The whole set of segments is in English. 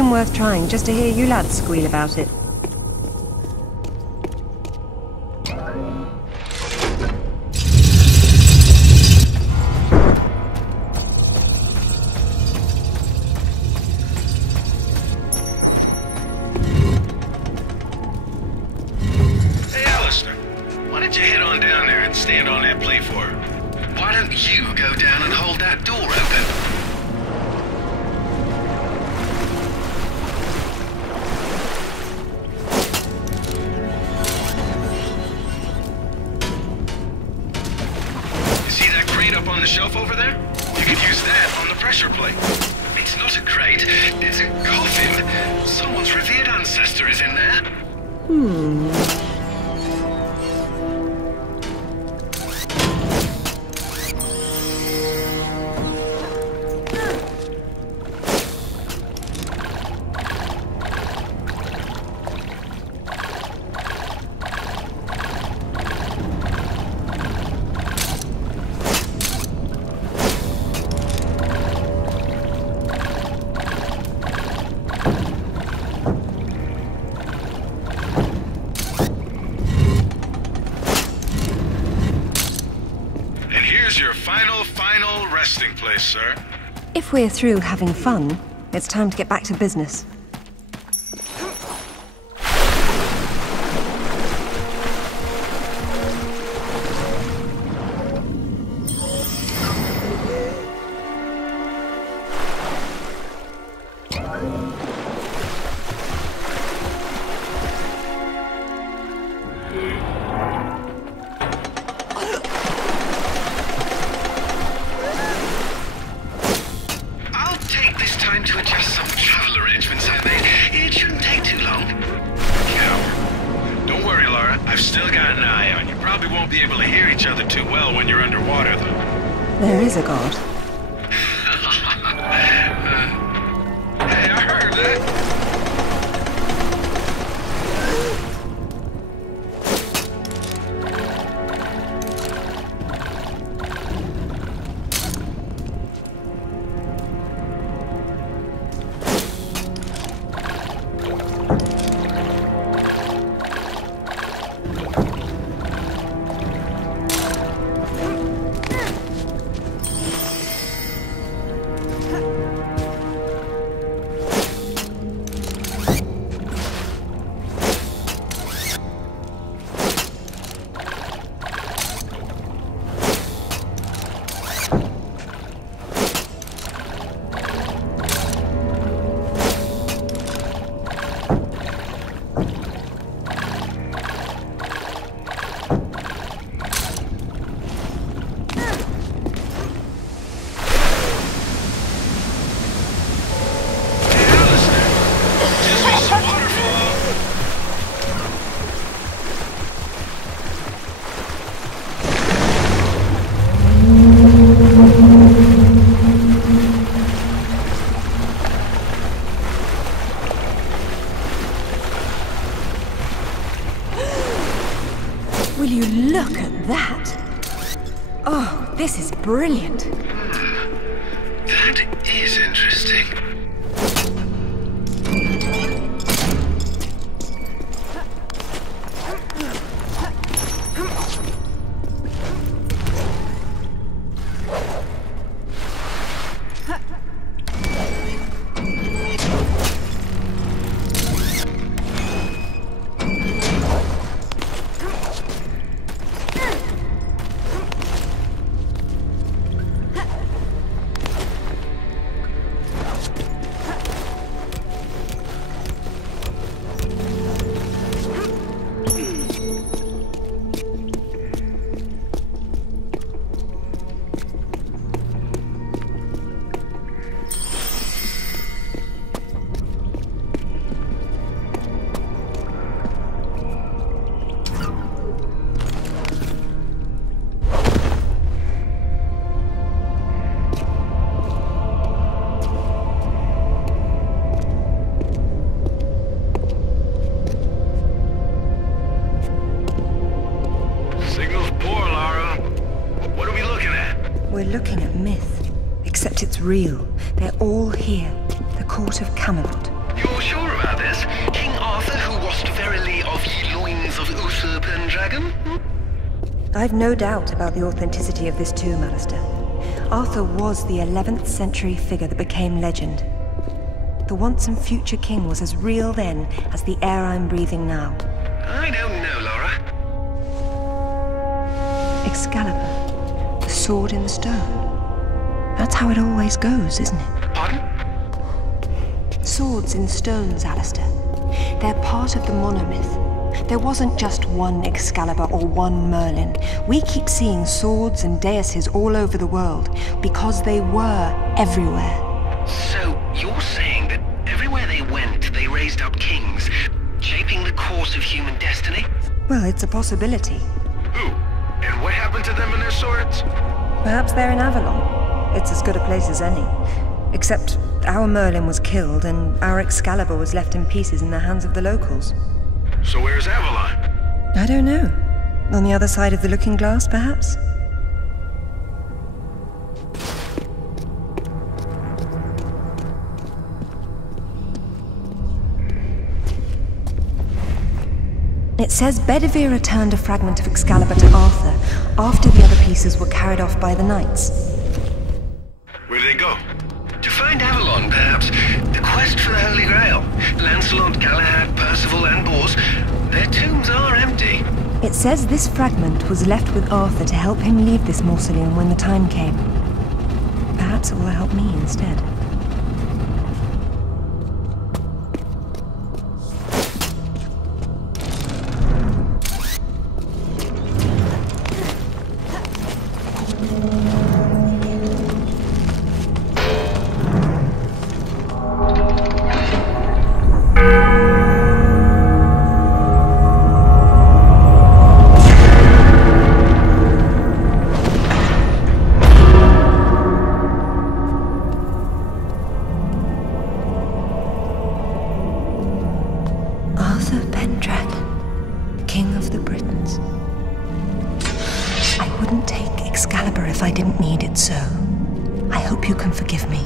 been worth trying just to hear you lads squeal about it. Hey, Alistair. Why don't you head on down there and stand on that platform? Why don't you go down and hold that door open? Up on the shelf over there? You could use that on the pressure plate. It's not a crate, it's a coffin. Someone's revered ancestor is in there. Your final resting place, sir. If we're through having fun, it's time to get back to business. To adjust some travel arrangements I made. It shouldn't take too long. Coward. Don't worry, Lara. I've still got an eye on you. Probably won't be able to hear each other too well when you're underwater, though. There is a god. Hey, I heard that. Will you look at that? Oh, this is brilliant. That is interesting. We're looking at myth, except it's real. They're all here. The Court of Camelot. You're sure about this? King Arthur, who wast verily of ye loins of Uther Pendragon? I've no doubt about the authenticity of this tomb, Alistair. Arthur was the 11th century figure that became legend. The once and future king was as real then as the air I'm breathing now. I don't know, Laura. Excalibur, the sword in the stone. That's how it always goes, isn't it? Pardon? Swords in stones, Alistair. They're part of the monomyth. There wasn't just one Excalibur or one Merlin. We keep seeing swords and daises all over the world because they were everywhere. So, you're saying that everywhere they went, they raised up kings, shaping the course of human destiny? Well, it's a possibility. Who? And what happened to them and their swords? Perhaps they're in Avalon. It's as good a place as any. Except our Merlin was killed and our Excalibur was left in pieces in the hands of the locals. So where's Avalon? I don't know. On the other side of the looking glass, perhaps? It says Bedivere returned a fragment of Excalibur to Arthur after the other pieces were carried off by the knights. Where did they go? To find Avalon, perhaps. The quest for the Holy Grail. Lancelot, Galahad, Percival, and Bors. Their tombs are empty. It says this fragment was left with Arthur to help him leave this mausoleum when the time came. Perhaps it will help me instead. Arthur Pendragon, King of the Britons. I wouldn't take Excalibur if I didn't need it so. I hope you can forgive me.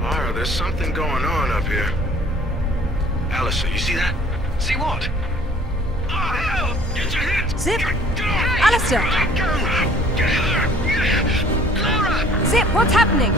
Lara, there's something going on up here. Alistair, you see that? See what? Oh, hell! Get your hands! Zip! Get off! Alistair! Let go! Get her! Laura! Zip, what's happening?